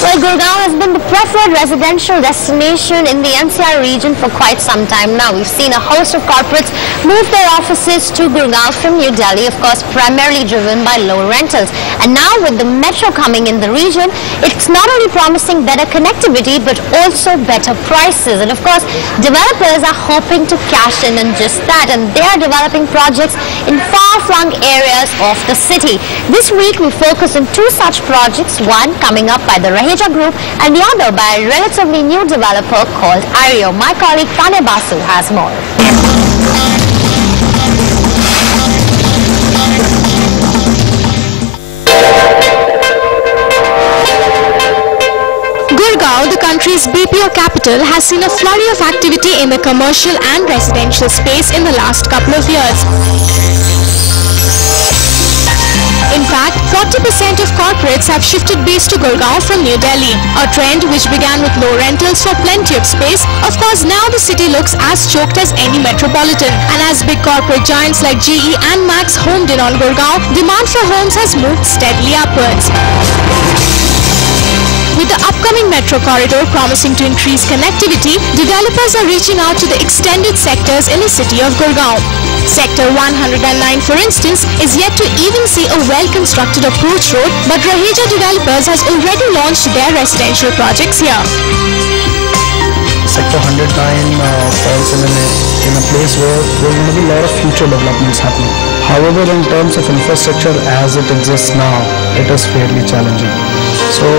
Well, Gurgaon has been the preferred residential destination in the NCR region for quite some time now. We've seen a host of corporates move their offices to Gurgaon from New Delhi, of course primarily driven by low rentals. And now with the metro coming in the region, it's not only promising better connectivity but also better prices. And of course, developers are hoping to cash in on just that, and they are developing projects in far-flung areas of the city. This week we focus on two such projects, one coming up by the Raheja Group and the other by a relatively new developer called Ario. My colleague Pranay Basu has more. Gurgaon, the country's BPO capital, has seen a flurry of activity in the commercial and residential space in the last couple of years. In fact, 40% of corporates have shifted base to Gurgaon from New Delhi, a trend which began with low rentals for plenty of space. Of course, now the city looks as choked as any metropolitan. And as big corporate giants like GE and Max homed in on Gurgaon, demand for homes has moved steadily upwards. With the upcoming metro corridor promising to increase connectivity, developers are reaching out to the extended sectors in the city of Gurgaon. Sector 109, for instance, is yet to even see a well-constructed approach road, but Raheja Developers has already launched their residential projects here. Sector 109 falls in a place where there will be a lot of future developments happening. However, in terms of infrastructure as it exists now, it is fairly challenging. So,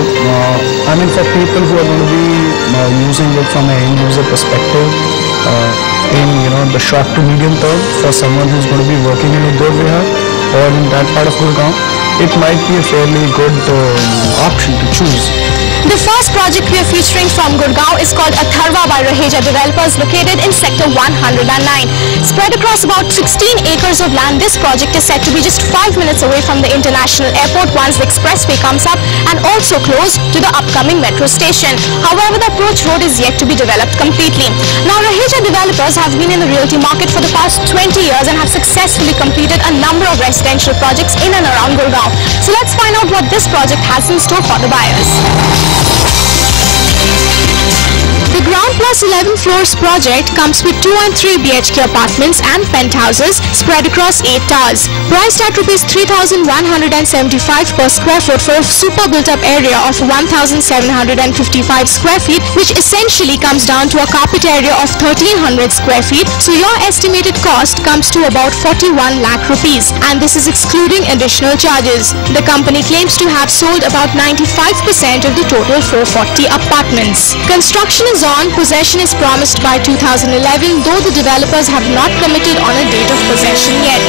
I mean, for people who are going to be using it from an end user perspective, in the short to medium term, for someone who's going to be working in Uddhav Vihar or in that part of Gurgaon, it might be a fairly good option to choose. The first project we are featuring from Gurgaon is called Atharva by Raheja Developers, located in Sector 109. Spread across about 16 acres of land, this project is said to be just 5 minutes away from the international airport once the expressway comes up, and also close to the upcoming metro station. However, the approach road is yet to be developed completely. Now, Raheja Developers have been in the realty market for the past 20 years and have successfully completed a number of residential projects in and around Gurgaon. So let's find out what this project has in store for the buyers. The Ground Plus 11 Floors project comes with 2 and 3 BHK apartments and penthouses spread across 8 towers. Priced at ₹3,175 per square foot for a super built-up area of 1,755 square feet, which essentially comes down to a carpet area of 1,300 square feet. So your estimated cost comes to about 41 lakh rupees, and this is excluding additional charges. The company claims to have sold about 95% of the total 440 apartments. Construction is on, possession is promised by 2011, though the developers have not committed on a date of possession yet.